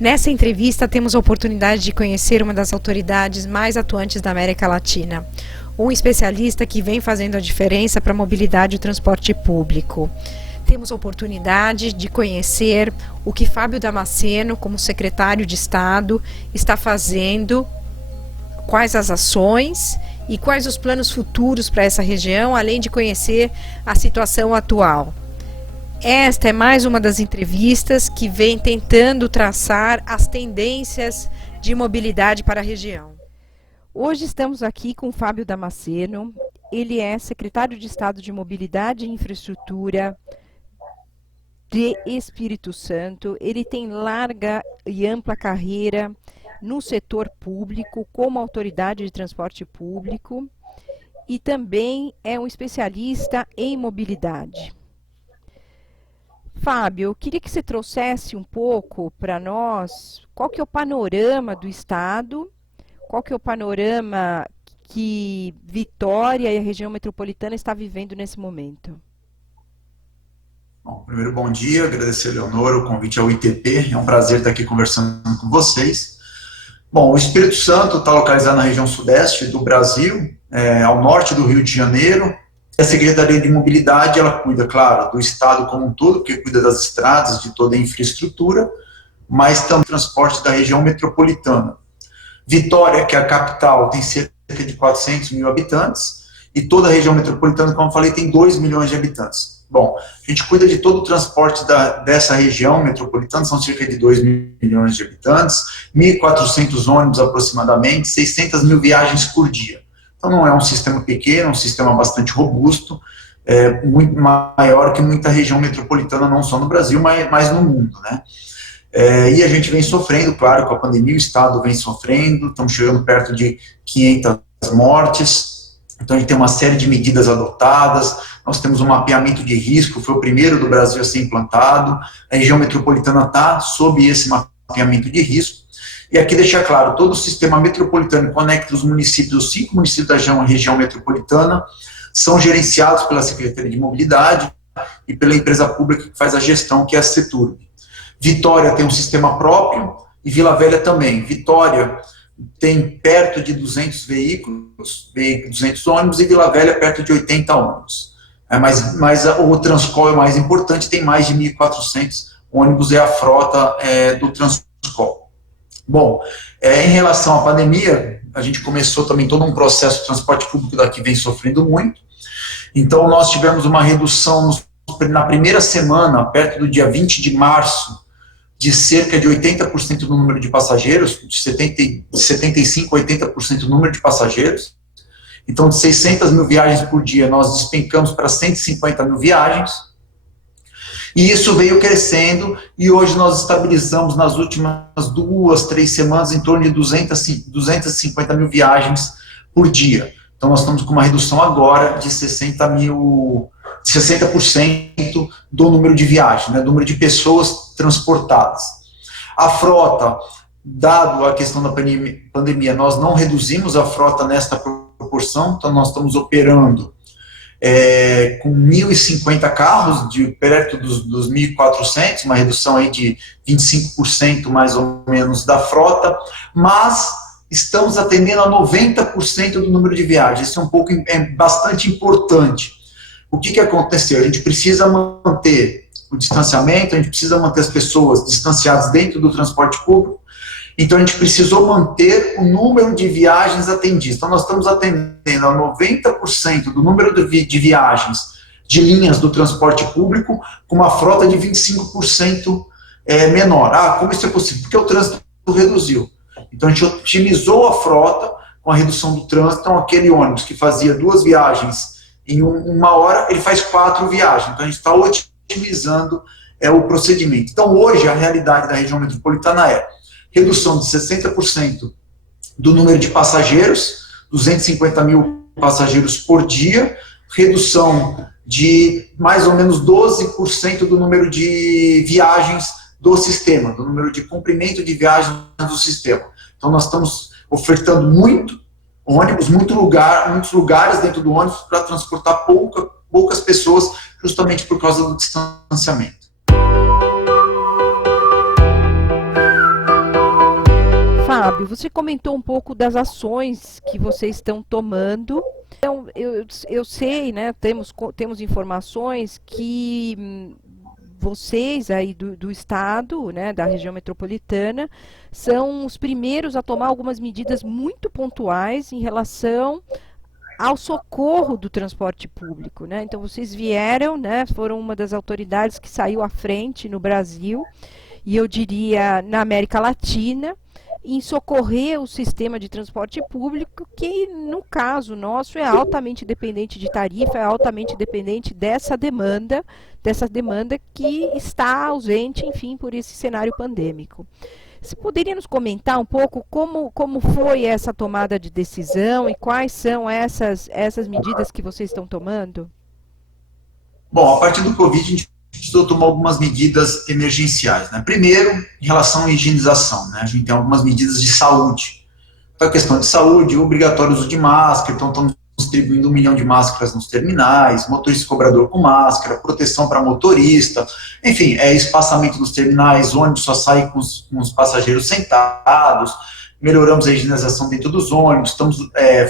Nessa entrevista, temos a oportunidade de conhecer uma das autoridades mais atuantes da América Latina, um especialista que vem fazendo a diferença para a mobilidade e o transporte público. Temos a oportunidade de conhecer o que Fábio Damasceno, como secretário de Estado, está fazendo, quais as ações e quais os planos futuros para essa região, além de conhecer a situação atual. Esta é mais uma das entrevistas que vem tentando traçar as tendências de mobilidade para a região. Hoje estamos aqui com Fábio Damasceno. Ele é secretário de Estado de Mobilidade e Infraestrutura de Espírito Santo. Ele tem larga e ampla carreira no setor público como autoridade de transporte público e também é um especialista em mobilidade. Fábio, eu queria que você trouxesse um pouco para nós qual que é o panorama do Estado, qual que é o panorama que Vitória e a região metropolitana está vivendo nesse momento. Bom, primeiro, bom dia, agradecer, Leonor, o convite ao ITP, é um prazer estar aqui conversando com vocês. Bom, o Espírito Santo está localizado na região sudeste do Brasil, ao norte do Rio de Janeiro. A Secretaria de Mobilidade, ela cuida, claro, do Estado como um todo, porque cuida das estradas, de toda a infraestrutura, mas também do transporte da região metropolitana. Vitória, que é a capital, tem cerca de 400 mil habitantes, e toda a região metropolitana, como eu falei, tem 2 milhões de habitantes. Bom, a gente cuida de todo o transporte dessa região metropolitana, são cerca de 2 milhões de habitantes, 1.400 ônibus aproximadamente, 600 mil viagens por dia. Então não é um sistema pequeno, é um sistema bastante robusto, muito maior que muita região metropolitana, não só no Brasil, mas no mundo, né? E a gente vem sofrendo, claro, com a pandemia, o Estado vem sofrendo, estamos chegando perto de 500 mortes, então a gente tem uma série de medidas adotadas, nós temos um mapeamento de risco, foi o primeiro do Brasil a ser implantado, a região metropolitana está sob esse mapeamento de risco. E aqui deixar claro, todo o sistema metropolitano conecta os municípios, os 5 municípios da região metropolitana, são gerenciados pela Secretaria de Mobilidade e pela empresa pública que faz a gestão, que é a Seturb. Vitória tem um sistema próprio e Vila Velha também. Vitória tem perto de 200 veículos, 200 ônibus, e Vila Velha perto de 80 ônibus. Mas o Transcol é o mais importante, tem mais de 1.400 ônibus, é a frota do Transcol. Bom, em relação à pandemia, a gente começou também todo um processo de transporte público daqui vem sofrendo muito, então nós tivemos uma redução na primeira semana, perto do dia 20 de março, de cerca de 80% do número de passageiros, de 75% a 80% do número de passageiros, então de 600 mil viagens por dia, nós despencamos para 150 mil viagens, e isso veio crescendo, e hoje nós estabilizamos nas últimas 2, 3 semanas em torno de 250 mil viagens por dia. Então nós estamos com uma redução agora de 60% do número de viagens, né, do número de pessoas transportadas. A frota, dado a questão da pandemia, nós não reduzimos a frota nesta proporção, então nós estamos operando com 1.050 carros, de perto dos 1.400, uma redução aí de 25% mais ou menos da frota, mas estamos atendendo a 90% do número de viagens, isso é bastante importante. O que aconteceu? A gente precisa manter o distanciamento, a gente precisa manter as pessoas distanciadas dentro do transporte público, então a gente precisou manter o número de viagens atendidas. Então nós estamos atendendo a 90% do número de viagens de linhas do transporte público com uma frota de 25% menor. Como isso é possível? Porque o trânsito reduziu. Então a gente otimizou a frota com a redução do trânsito. Então aquele ônibus que fazia 2 viagens em 1 hora, ele faz 4 viagens. Então a gente está otimizando o procedimento. Então hoje a realidade da região metropolitana é redução de 60% do número de passageiros, 250 mil passageiros por dia, redução de mais ou menos 12% do número de viagens do sistema, do número de comprimento de viagens do sistema. Então nós estamos ofertando muito ônibus, muitos lugares dentro do ônibus para transportar poucas pessoas, justamente por causa do distanciamento. Fábio, você comentou um pouco das ações que vocês estão tomando. Então, eu sei, né, temos informações que vocês aí do estado, né, da região metropolitana, são os primeiros a tomar algumas medidas muito pontuais em relação ao socorro do transporte público, né? Então vocês vieram, né, foram uma das autoridades que saiu à frente no Brasil, e eu diria na América Latina, em socorrer o sistema de transporte público, que no caso nosso é altamente dependente de tarifa, é altamente dependente dessa demanda que está ausente, enfim, por esse cenário pandêmico. Você poderia nos comentar um pouco como foi essa tomada de decisão e quais são essas medidas que vocês estão tomando? Bom, a partir do Covid, a gente precisou tomar algumas medidas emergenciais, né? Primeiro, em relação à higienização, né? A gente tem algumas medidas de saúde. Então, a questão de saúde, obrigatório uso de máscara, então estamos distribuindo 1 milhão de máscaras nos terminais, motorista e cobrador com máscara, proteção para motorista, enfim, espaçamento nos terminais, ônibus só sai com os passageiros sentados, melhoramos a higienização dentro dos ônibus, estamos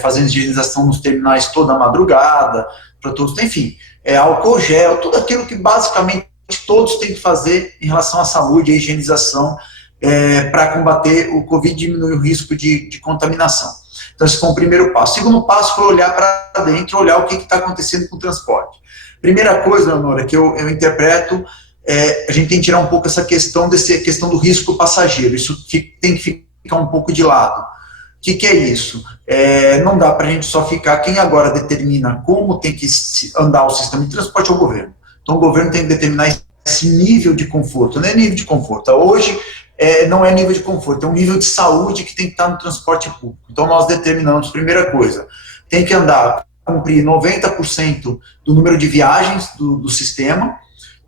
fazendo higienização nos terminais toda a madrugada, para todos, enfim, álcool gel, tudo aquilo que basicamente todos têm que fazer em relação à saúde e à higienização para combater o Covid e diminuir o risco de contaminação. Então, esse foi o primeiro passo. O segundo passo foi olhar para dentro, olhar o que está acontecendo com o transporte. Primeira coisa, Leonora, que eu interpreto, a gente tem que tirar um pouco essa questão do risco passageiro. Isso tem que ficar um pouco de lado. O que é isso? Não dá para a gente só ficar, quem agora determina como tem que andar o sistema de transporte é o governo. Então, o governo tem que determinar esse nível de conforto, não é nível de conforto. Hoje, não é nível de conforto, é um nível de saúde que tem que estar no transporte público. Então, nós determinamos, primeira coisa, tem que cumprir 90% do número de viagens do sistema,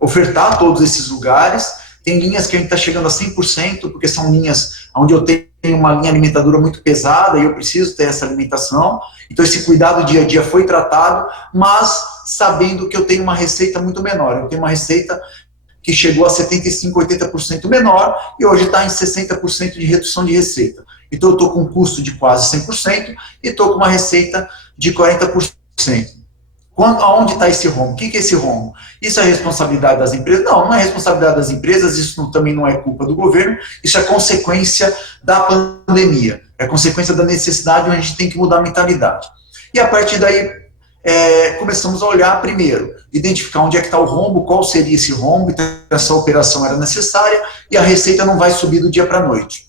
ofertar todos esses lugares. Tem linhas que a gente está chegando a 100%, porque são linhas onde eu tenho uma linha alimentadora muito pesada e eu preciso ter essa alimentação. Então, esse cuidado dia a dia foi tratado, mas sabendo que eu tenho uma receita muito menor. Eu tenho uma receita que chegou a 75%, 80% menor, e hoje está em 60% de redução de receita. Então, eu estou com um custo de quase 100% e estou com uma receita de 40%. Aonde está esse rombo? O que é esse rombo? Isso é responsabilidade das empresas? Não é responsabilidade das empresas, isso também não é culpa do governo, isso é consequência da pandemia, é consequência da necessidade onde a gente tem que mudar a mentalidade. E a partir daí, começamos a olhar primeiro, identificar onde é que está o rombo, qual seria esse rombo, então essa operação era necessária e a receita não vai subir do dia para a noite.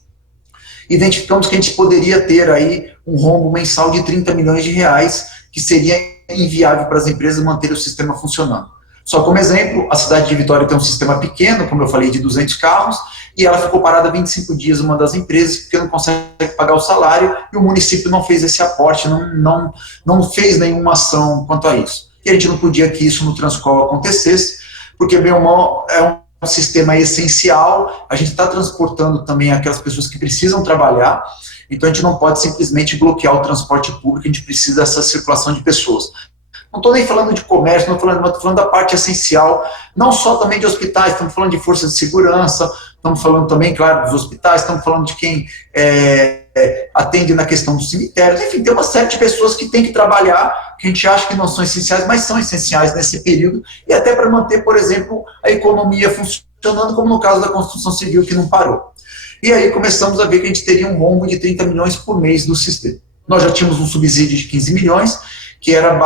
Identificamos que a gente poderia ter aí um rombo mensal de 30 milhões de reais, que seria inviável para as empresas manter o sistema funcionando. Só como exemplo, a cidade de Vitória tem um sistema pequeno, como eu falei, de 200 carros, e ela ficou parada 25 dias, uma das empresas, porque não consegue pagar o salário, e o município não fez esse aporte, não fez nenhuma ação quanto a isso. E a gente não podia que isso no Transcol acontecesse, porque, bem ou mal, é um sistema essencial, a gente está transportando também aquelas pessoas que precisam trabalhar, então a gente não pode simplesmente bloquear o transporte público, a gente precisa dessa circulação de pessoas. Não estou nem falando de comércio, não estou falando da parte essencial, não só também de hospitais, estamos falando de forças de segurança, estamos falando também, claro, dos hospitais, estamos falando de quem atende na questão dos cemitérios, enfim, tem uma série de pessoas que têm que trabalhar, que a gente acha que não são essenciais, mas são essenciais nesse período, e até para manter, por exemplo, a economia funcionando, como no caso da construção civil, que não parou. E aí começamos a ver que a gente teria um rombo de 30 milhões por mês do sistema. Nós já tínhamos um subsídio de 15 milhões, que era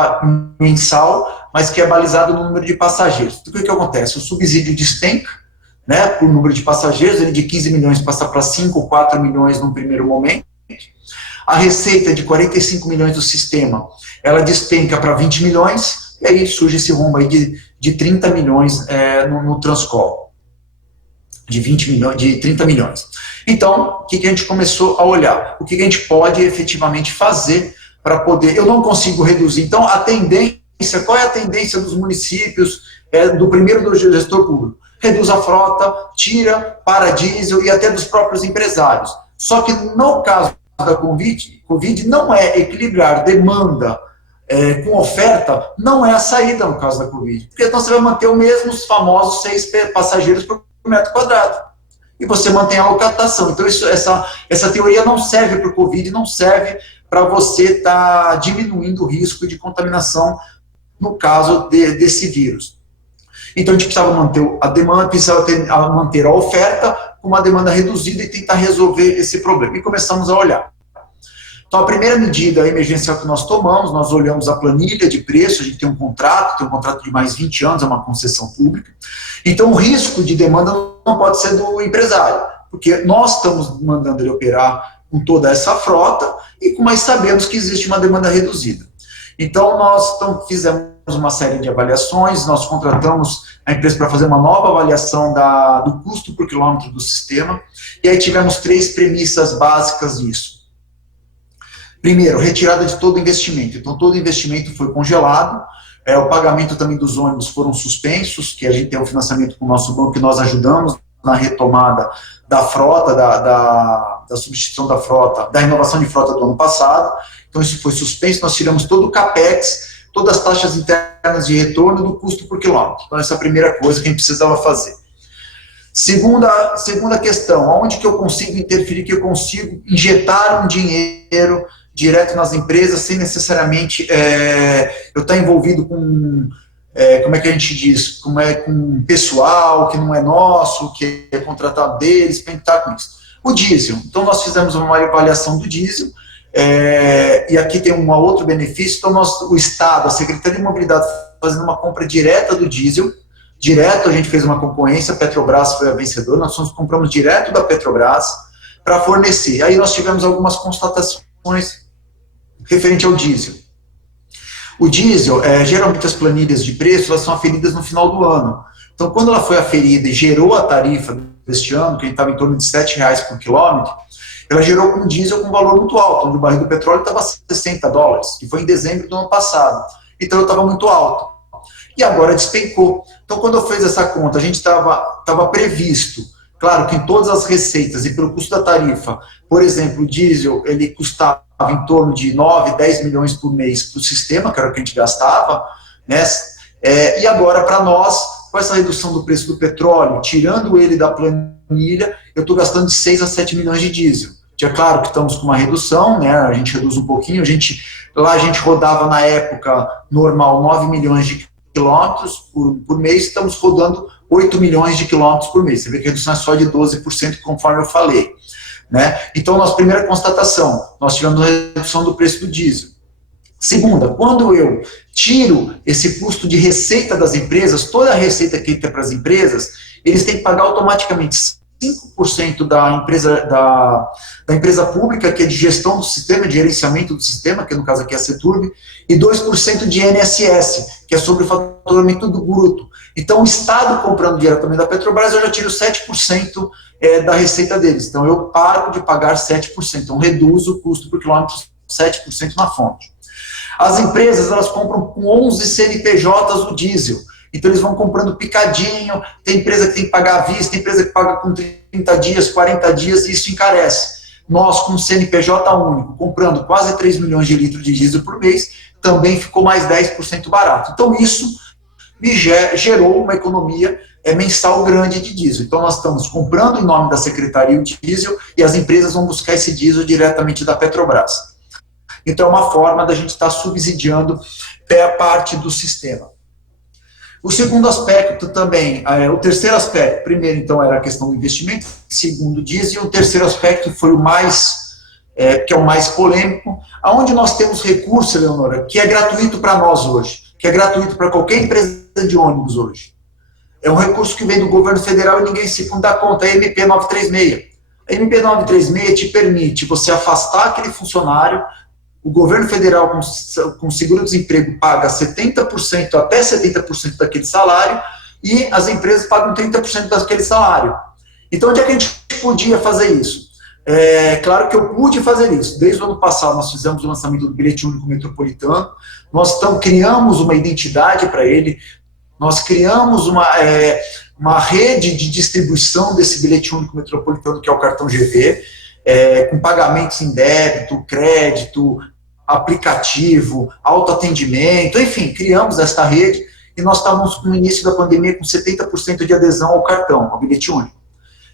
mensal, mas que é balizado no número de passageiros. Então, o que acontece? O subsídio despenca, né, por número de passageiros, ele de 15 milhões passa para 5 ou 4 milhões num primeiro momento. A receita de 45 milhões do sistema, ela despenca para 20 milhões, e aí surge esse rombo aí de 30 milhões no Transcol. De 20 milhões, de 30 milhões. Então, o que a gente começou a olhar? O que a gente pode efetivamente fazer para poder... Eu não consigo reduzir. Então, a tendência, qual é a tendência dos municípios, do primeiro do gestor público? Reduz a frota, tira para diesel e até dos próprios empresários. Só que no caso da Covid não é equilibrar demanda com oferta, não é a saída no caso da Covid. Porque então você vai manter os mesmos famosos 6 passageiros por metro quadrado. e você mantém a locação. Então, essa teoria não serve para o Covid, não serve para você estar diminuindo o risco de contaminação no caso desse vírus. Então, a gente precisava manter a demanda, precisava manter a oferta com uma demanda reduzida e tentar resolver esse problema. E começamos a olhar. Então, a primeira medida emergencial que nós tomamos, nós olhamos a planilha de preço, a gente tem um contrato de mais 20 anos, é uma concessão pública. Então, o risco de demanda não pode ser do empresário, porque nós estamos mandando ele operar com toda essa frota, mas sabemos que existe uma demanda reduzida. Então, nós fizemos uma série de avaliações, nós contratamos a empresa para fazer uma nova avaliação do custo por quilômetro do sistema, e aí tivemos 3 premissas básicas disso. Primeiro, retirada de todo o investimento. Então, todo o investimento foi congelado, o pagamento também dos ônibus foram suspensos, que a gente tem um financiamento com o nosso banco, que nós ajudamos na retomada da frota, da substituição da frota, da renovação de frota do ano passado. Então, isso foi suspenso, nós tiramos todo o CAPEX, todas as taxas internas de retorno do custo por quilômetro. Então, essa é a primeira coisa que a gente precisava fazer. Segunda questão, onde que eu consigo interferir, que eu consigo injetar um dinheiro direto nas empresas, sem necessariamente eu estar envolvido com, como é que a gente diz, com pessoal que não é nosso, que é contratado deles, para estar com isso. O diesel, então nós fizemos uma avaliação do diesel, e aqui tem um outro benefício, então o Estado, a Secretaria de Mobilidade, fazendo uma compra direta do diesel, direto a gente fez uma concorrência, a Petrobras foi a vencedora, nós compramos direto da Petrobras para fornecer. Aí nós tivemos algumas constatações referente ao diesel. O diesel, geralmente as planilhas de preço, elas são aferidas no final do ano. Então, quando ela foi aferida e gerou a tarifa deste ano, que a gente estava em torno de R$7 por quilômetro, ela gerou com diesel com um valor muito alto, onde o barril do petróleo estava $60, que foi em dezembro do ano passado. Então, eu estava muito alto. E agora despencou. Então, quando eu fiz essa conta, a gente estava previsto, claro que em todas as receitas e pelo custo da tarifa, por exemplo, o diesel, ele custava em torno de 9, 10 milhões por mês para o sistema, que era o que a gente gastava, né? E agora, para nós, com essa redução do preço do petróleo, tirando ele da planilha, eu estou gastando de 6 a 7 milhões de diesel. É claro que estamos com uma redução, né? A gente reduz um pouquinho, lá a gente rodava na época normal 9 milhões de quilômetros por mês, estamos rodando 8 milhões de quilômetros por mês. Você vê que a redução é só de 12%, conforme eu falei. Né? Então, nossa primeira constatação, nós tivemos a redução do preço do diesel. Segunda, quando eu tiro esse custo de receita das empresas, toda a receita que entra para as empresas, eles têm que pagar automaticamente 5% da empresa pública, que é de gestão do sistema, de gerenciamento do sistema, que no caso aqui é a CETURB, e 2% de INSS, que é sobre o faturamento do bruto. Então, o Estado comprando diretamente da Petrobras, eu já tiro 7% da receita deles. Então, eu paro de pagar 7%. Então, reduzo o custo por quilômetro 7% na fonte. As empresas, elas compram com 11 CNPJs o diesel. Então, eles vão comprando picadinho, tem empresa que tem que pagar à vista, tem empresa que paga com 30 dias, 40 dias, e isso encarece. Nós, com CNPJ único, comprando quase 3 milhões de litros de diesel por mês, também ficou mais 10% barato. Então, isso me gerou uma economia mensal grande de diesel. Então, nós estamos comprando em nome da Secretaria o diesel e as empresas vão buscar esse diesel diretamente da Petrobras. Então, é uma forma da gente estar subsidiando a parte do sistema. O segundo aspecto também, o terceiro aspecto, primeiro, então, era a questão do investimento, segundo, diesel, o terceiro aspecto foi o mais, que é o mais polêmico, aonde nós temos recurso, Eleonora, que é gratuito para nós hoje, que é gratuito para qualquer empresa de ônibus hoje. É um recurso que vem do governo federal e ninguém se dá conta, é a MP 936. A MP 936 te permite você afastar aquele funcionário. O governo federal, com seguro-desemprego, paga 70%, até 70% daquele salário, e as empresas pagam 30% daquele salário. Então, onde é que a gente podia fazer isso? Claro que eu pude fazer isso. Desde o ano passado, nós fizemos o lançamento do bilhete único metropolitano, nós criamos uma identidade para ele, nós criamos uma rede de distribuição desse bilhete único metropolitano, que é o cartão GV, com pagamentos em débito, crédito, aplicativo, autoatendimento, enfim, criamos esta rede e nós estávamos no início da pandemia com 70% de adesão ao cartão, ao bilhete único.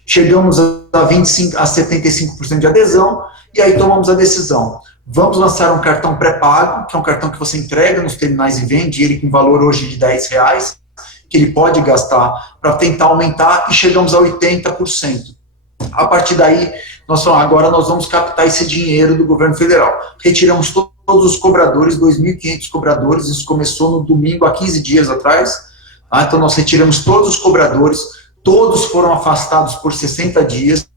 chegamos a 25, a 75% de adesão, e aí tomamos a decisão. Vamos lançar um cartão pré-pago, que é um cartão que você entrega nos terminais e vende ele com valor hoje de R$10, que ele pode gastar para tentar aumentar, e chegamos a 80%. A partir daí, agora nós vamos captar esse dinheiro do governo federal. Retiramos todos os cobradores, 2.500 cobradores, isso começou no domingo, há 15 dias atrás. Então nós retiramos todos os cobradores, todos foram afastados por 60 dias.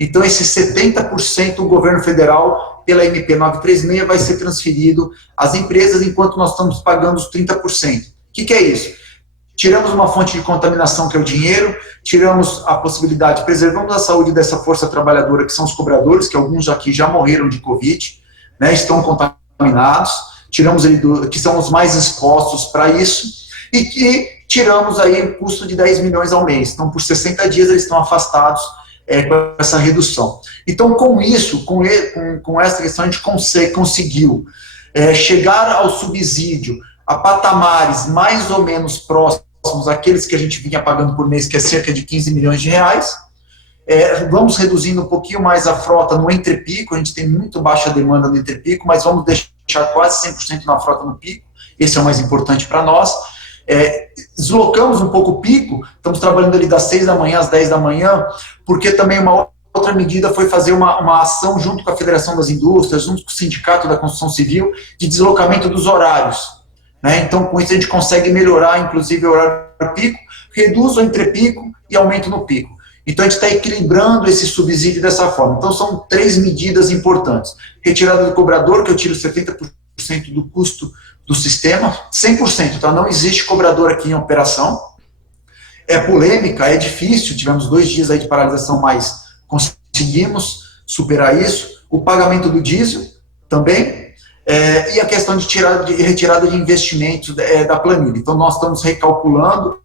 Então esses 70% o governo federal, pela MP 936, vai ser transferido às empresas, enquanto nós estamos pagando os 30%. O que é isso? Tiramos uma fonte de contaminação, que é o dinheiro, tiramos a possibilidade, preservamos a saúde dessa força trabalhadora, que são os cobradores, que alguns aqui já morreram de Covid, né, estão contaminados, tiramos ele que são os mais expostos para isso, e tiramos aí o custo de 10 milhões ao mês. Então, por 60 dias, eles estão afastados com essa redução. Então, com isso, com essa questão, a gente conseguiu chegar ao subsídio a patamares mais ou menos próximos àqueles que a gente vinha pagando por mês, que é cerca de 15 milhões de reais. Vamos reduzindo um pouquinho mais a frota no entrepico, a gente tem muito baixa demanda no entrepico, mas vamos deixar quase 100% na frota no pico, esse é o mais importante para nós. Deslocamos um pouco o pico, estamos trabalhando ali das 6 da manhã às 10 da manhã, porque também uma outra medida foi fazer uma ação junto com a Federação das Indústrias, junto com o Sindicato da Construção Civil, de deslocamento dos horários. Então, com isso, a gente consegue melhorar, inclusive, o horário pico, reduz o entrepico e aumenta no pico. Então, a gente está equilibrando esse subsídio dessa forma. Então, são 3 medidas importantes. Retirada do cobrador, que eu tiro 70% do custo do sistema, 100%, tá? Não existe cobrador aqui em operação. É polêmica, é difícil, tivemos 2 dias aí de paralisação, mas conseguimos superar isso. O pagamento do diesel também. E a questão de retirada de investimentos da planilha. Então, nós estamos recalculando,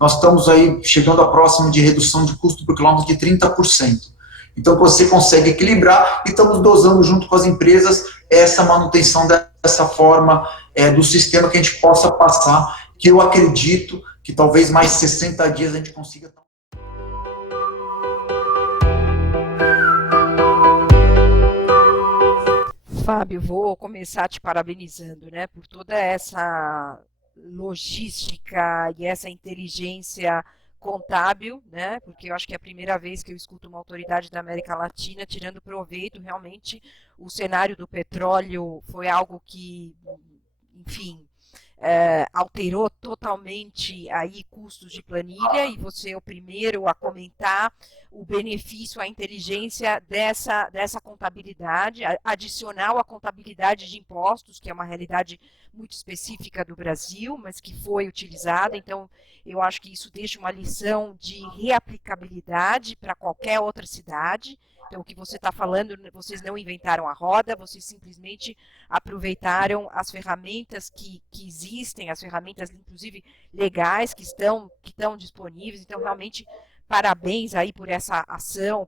nós estamos aí chegando a próximo de redução de custo por quilômetro de 30%. Então, você consegue equilibrar e estamos dosando junto com as empresas essa manutenção dessa forma do sistema, que a gente possa passar, que eu acredito que talvez mais 60 dias a gente consiga. Fábio, vou começar te parabenizando, né, por toda essa logística e essa inteligência contábil, né, porque eu acho que é a primeira vez que eu escuto uma autoridade da América Latina tirando proveito. Realmente, o cenário do petróleo foi algo que, enfim, alterou totalmente aí custos de planilha, e você é o primeiro a comentar o benefício, a inteligência dessa contabilidade, adicional à contabilidade de impostos, que é uma realidade muito específica do Brasil, mas que foi utilizada. Então, eu acho que isso deixa uma lição de reaplicabilidade para qualquer outra cidade. Então, o que você está falando, vocês não inventaram a roda, vocês simplesmente aproveitaram as ferramentas que existem, as ferramentas, inclusive, legais, que estão disponíveis. Então, realmente, parabéns aí por essa ação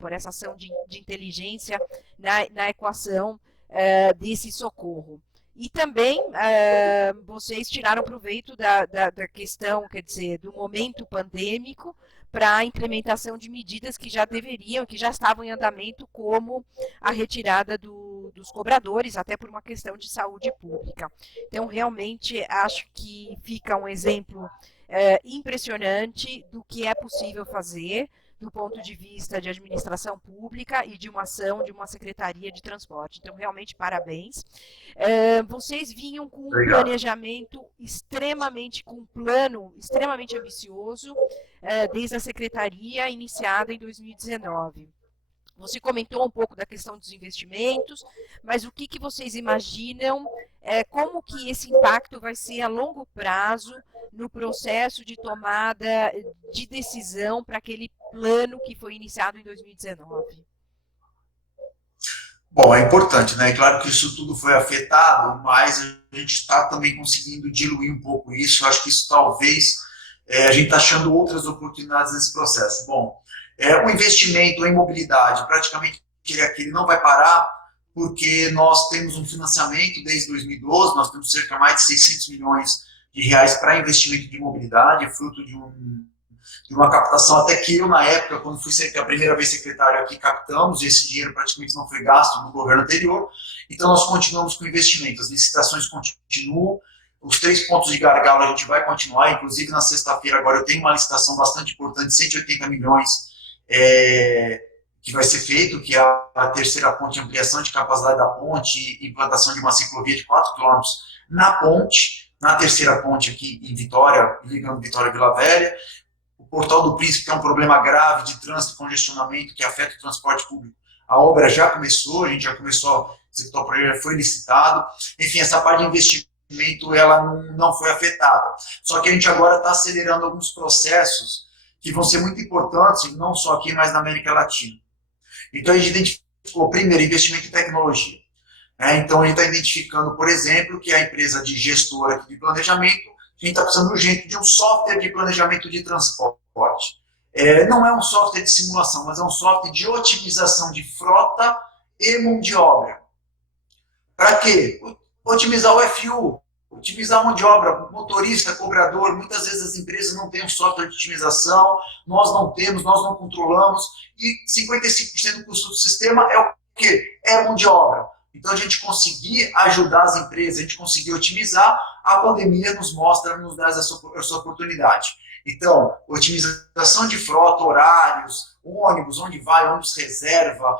de inteligência na equação desse socorro. E também vocês tiraram proveito da questão, quer dizer, do momento pandêmico, para a implementação de medidas que já estavam em andamento, como a retirada dos cobradores, até por uma questão de saúde pública. Então, realmente, acho que fica um exemplo impressionante do que é possível fazer do ponto de vista de administração pública e de uma ação de uma secretaria de transporte. Então, realmente, parabéns. Vocês vinham com um planejamento com um plano extremamente ambicioso, desde a secretaria, iniciada em 2019. Você comentou um pouco da questão dos investimentos, mas o que vocês imaginam, como que esse impacto vai ser a longo prazo no processo de tomada de decisão para aquele plano que foi iniciado em 2019? Bom, é importante, né? É claro que isso tudo foi afetado, mas a gente está também conseguindo diluir um pouco isso. Eu acho que isso talvez a gente está achando outras oportunidades nesse processo. Bom, o investimento em mobilidade, praticamente ele não vai parar, porque nós temos um financiamento desde 2012, nós temos cerca de mais de 600 milhões de reais para investimento de mobilidade, fruto de de uma captação até que eu, na época, quando fui a primeira vez secretário aqui, captamos, e esse dinheiro praticamente não foi gasto no governo anterior. Então, nós continuamos com investimentos, as licitações continuam, os 3 pontos de gargalo a gente vai continuar, inclusive na sexta-feira agora eu tenho uma licitação bastante importante, 180 milhões, que vai ser feito, que é a terceira ponte, ampliação de capacidade da ponte e implantação de uma ciclovia de 4 quilômetros na ponte, na terceira ponte aqui em Vitória, ligando Vitória a Vila Velha. O Portal do Príncipe, que é um problema grave de trânsito e congestionamento que afeta o transporte público. A obra já começou, a gente já começou a executar o projeto, já foi licitado. Enfim, essa parte de investimento ela não foi afetada. Só que a gente agora está acelerando alguns processos que vão ser muito importantes, não só aqui, mas na América Latina. Então, a gente identificou, primeiro, investimento em tecnologia. Então, a gente está identificando, por exemplo, que a empresa de gestora aqui de planejamento, a gente está precisando urgente de um software de planejamento de transporte. Não é um software de simulação, mas é um software de otimização de frota e mão de obra. Para quê? Otimizar o FU, otimizar a mão de obra, motorista, cobrador. Muitas vezes as empresas não têm um software de otimização, nós não temos, nós não controlamos, e 55% do custo do sistema é o quê? É a mão de obra. Então, a gente conseguir ajudar as empresas, a gente conseguir otimizar, a pandemia nos mostra, nos dá essa oportunidade. Então, otimização de frota, horários, ônibus, onde vai, ônibus reserva,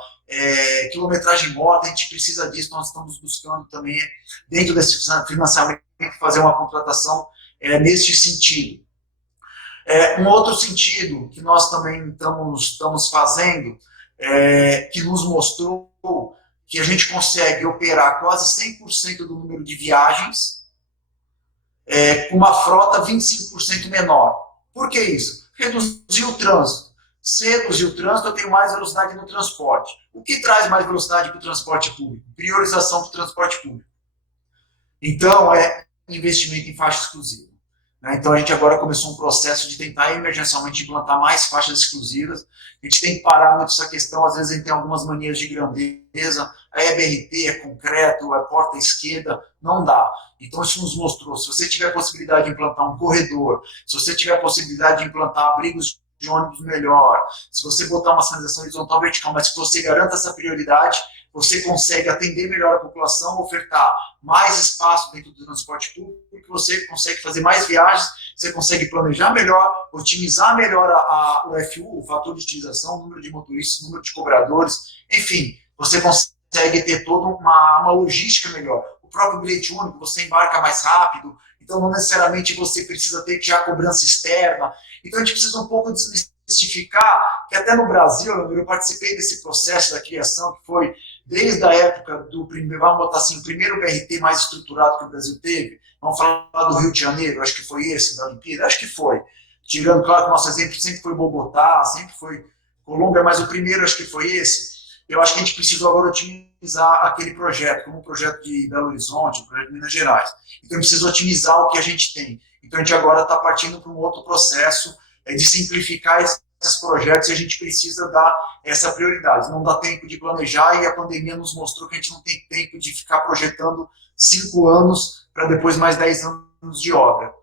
quilometragem morta, a gente precisa disso, nós estamos buscando também, dentro desse financiamento, fazer uma contratação neste sentido. Um outro sentido que nós também estamos fazendo, que nos mostrou que a gente consegue operar quase 100% do número de viagens com uma frota 25% menor. Por que isso? Reduzir o trânsito. Se reduzir o trânsito, eu tenho mais velocidade no transporte. O que traz mais velocidade para o transporte público? Priorização para o transporte público. Então, é investimento em faixa exclusiva. Então, a gente agora começou um processo de tentar emergencialmente implantar mais faixas exclusivas. A gente tem que parar muito essa questão, às vezes a gente tem algumas manias de grandeza, a EBRT é concreto, é porta esquerda, não dá. Então, isso nos mostrou, se você tiver a possibilidade de implantar um corredor, se você tiver a possibilidade de implantar abrigos de ônibus melhor, se você botar uma sinalização horizontal vertical, mas que você garanta essa prioridade, você consegue atender melhor a população, ofertar mais espaço dentro do transporte público, você consegue fazer mais viagens, você consegue planejar melhor, otimizar melhor o FU, o fator de utilização, o número de motoristas, o número de cobradores, enfim, você consegue ter toda uma logística melhor. O próprio bilhete único, você embarca mais rápido, então não necessariamente você precisa ter já cobrança externa. Então a gente precisa um pouco desmistificar que até no Brasil, eu participei desse processo da criação, que foi desde a época do primeiro, vamos botar assim, o primeiro BRT mais estruturado que o Brasil teve, vamos falar do Rio de Janeiro, acho que foi esse, da Olimpíada, acho que foi. Tirando, claro, que o nosso exemplo sempre foi Bogotá, sempre foi Colômbia, mas o primeiro acho que foi esse. Eu acho que a gente precisou agora otimizar aquele projeto, como o projeto de Belo Horizonte, o projeto de Minas Gerais. Então, precisa otimizar o que a gente tem. Então, a gente agora está partindo para um outro processo de simplificar esses projetos e a gente precisa dar essa prioridade. Não dá tempo de planejar e a pandemia nos mostrou que a gente não tem tempo de ficar projetando 5 anos para depois mais 10 anos de obra.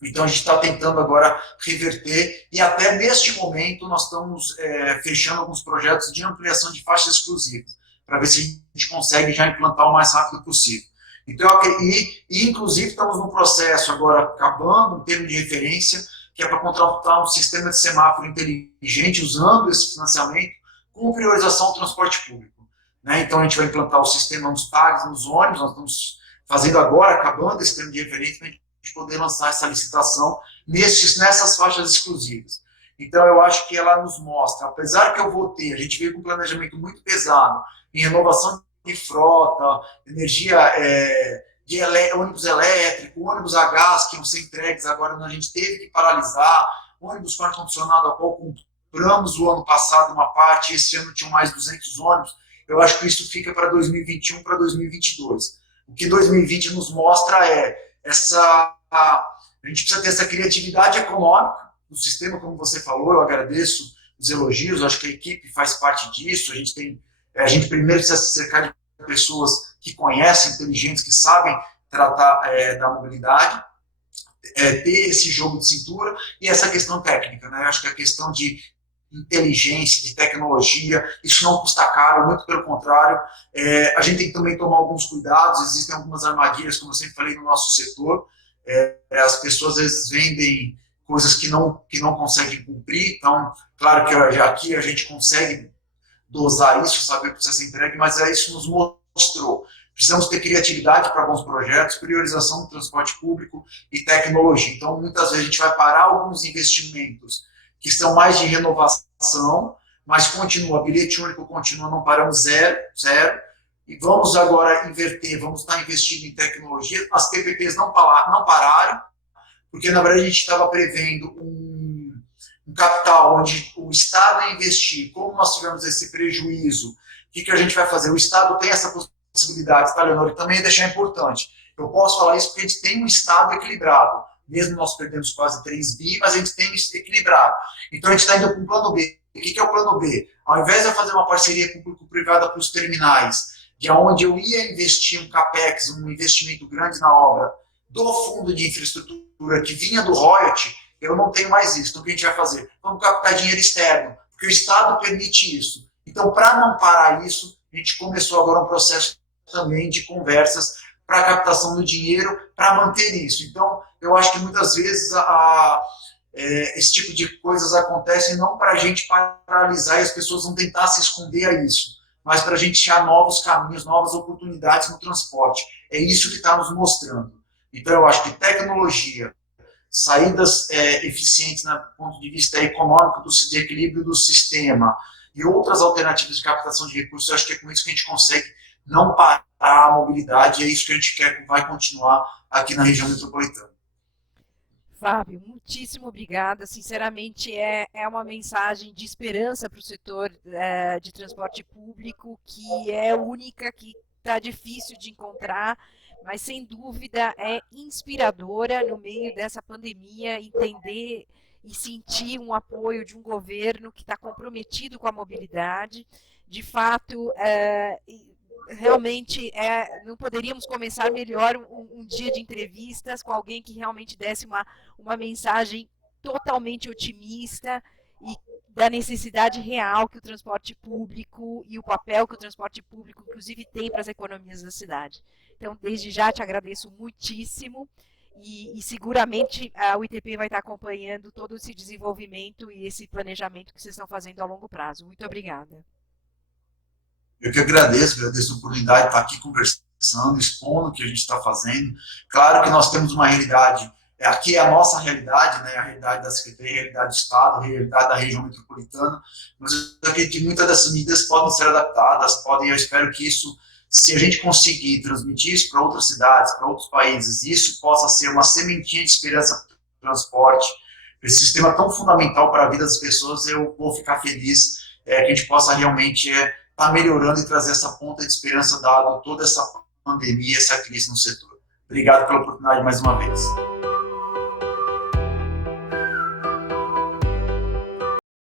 Então, a gente está tentando agora reverter e até neste momento nós estamos fechando alguns projetos de ampliação de faixas exclusivas para ver se a gente consegue já implantar o mais rápido possível. Então, inclusive, estamos num processo agora acabando, um termo de referência, que é para contratar um sistema de semáforo inteligente usando esse financiamento com priorização ao transporte público. Então, a gente vai implantar o sistema nos tags, nos ônibus, nós estamos fazendo agora, acabando esse termo de referência, para a gente poder lançar essa licitação nessas faixas exclusivas. Então, eu acho que ela nos mostra, apesar que eu vou ter, a gente veio com um planejamento muito pesado em renovação de frota, energia de ônibus elétrico, ônibus a gás que iam ser entregues, agora a gente teve que paralisar, ônibus com ar-condicionado a qual compramos o ano passado uma parte, esse ano tinham mais 200 ônibus, eu acho que isso fica para 2021, para 2022. O que 2020 nos mostra a gente precisa ter essa criatividade econômica do sistema, como você falou, eu agradeço os elogios, acho que a equipe faz parte disso, a gente primeiro precisa se cercar de pessoas que conhecem, inteligentes, que sabem tratar da mobilidade, ter esse jogo de cintura e essa questão técnica, né? Acho que a questão de inteligência, de tecnologia, isso não custa caro, muito pelo contrário, a gente tem que também tomar alguns cuidados, existem algumas armadilhas, como eu sempre falei, no nosso setor, as pessoas às vezes vendem coisas que não conseguem cumprir, então, claro que já aqui a gente consegue dosar isso, saber o que precisa ser entregue, mas isso nos mostrou. Precisamos ter criatividade para bons projetos, priorização do transporte público e tecnologia. Então, muitas vezes a gente vai parar alguns investimentos que são mais de renovação, mas continua, bilhete único continua, não paramos zero, e vamos agora inverter, vamos estar investindo em tecnologia. As PPPs não pararam, porque na verdade a gente estava prevendo um capital onde o Estado ia investir. Como nós tivemos esse prejuízo, o que a gente vai fazer? O Estado tem essa possibilidade, tá, Leonor? E também deixar importante, eu posso falar isso porque a gente tem um Estado equilibrado, mesmo nós perdemos quase 3 bi, mas a gente tem isso equilibrado. Então a gente está indo para um plano B. O que é o plano B? Ao invés de eu fazer uma parceria público-privada para os terminais, de onde eu ia investir um CAPEX, um investimento grande na obra, do fundo de infraestrutura que vinha do royalty, eu não tenho mais isso. Então o que a gente vai fazer? Vamos captar dinheiro externo, porque o Estado permite isso. Então, para não parar isso, a gente começou agora um processo também de conversas para a captação do dinheiro, para manter isso. Então, eu acho que muitas vezes esse tipo de coisas acontecem não para a gente paralisar e as pessoas vão tentar se esconder a isso, mas para a gente achar novos caminhos, novas oportunidades no transporte. É isso que está nos mostrando. Então, eu acho que tecnologia, saídas eficientes do ponto de vista econômico, de equilíbrio do sistema e outras alternativas de captação de recursos, eu acho que é com isso que a gente consegue não parar a mobilidade, e é isso que a gente quer que vai continuar aqui na região metropolitana. Fábio, muitíssimo obrigada. Sinceramente, é uma mensagem de esperança para o setor de transporte público, que é única, que está difícil de encontrar, mas sem dúvida é inspiradora no meio dessa pandemia entender e sentir um apoio de um governo que está comprometido com a mobilidade. De fato, realmente não poderíamos começar melhor um dia de entrevistas com alguém que realmente desse uma mensagem totalmente otimista e da necessidade real que o transporte público e o papel que o transporte público, inclusive, tem para as economias da cidade. Então, desde já te agradeço muitíssimo e seguramente a UITP vai estar acompanhando todo esse desenvolvimento e esse planejamento que vocês estão fazendo a longo prazo. Muito obrigada. Eu que agradeço a oportunidade de estar aqui conversando, expondo o que a gente está fazendo. Claro que nós temos uma realidade, aqui é a nossa realidade, né, a realidade da Secretaria, a realidade do Estado, a realidade da região metropolitana, mas eu acredito que muitas dessas medidas podem ser adaptadas, eu espero que isso, se a gente conseguir transmitir isso para outras cidades, para outros países, isso possa ser uma sementinha de esperança para o transporte, esse sistema tão fundamental para a vida das pessoas, eu vou ficar feliz que a gente possa realmente está melhorando e trazer essa ponta de esperança dado toda essa pandemia, essa crise no setor. Obrigado pela oportunidade mais uma vez.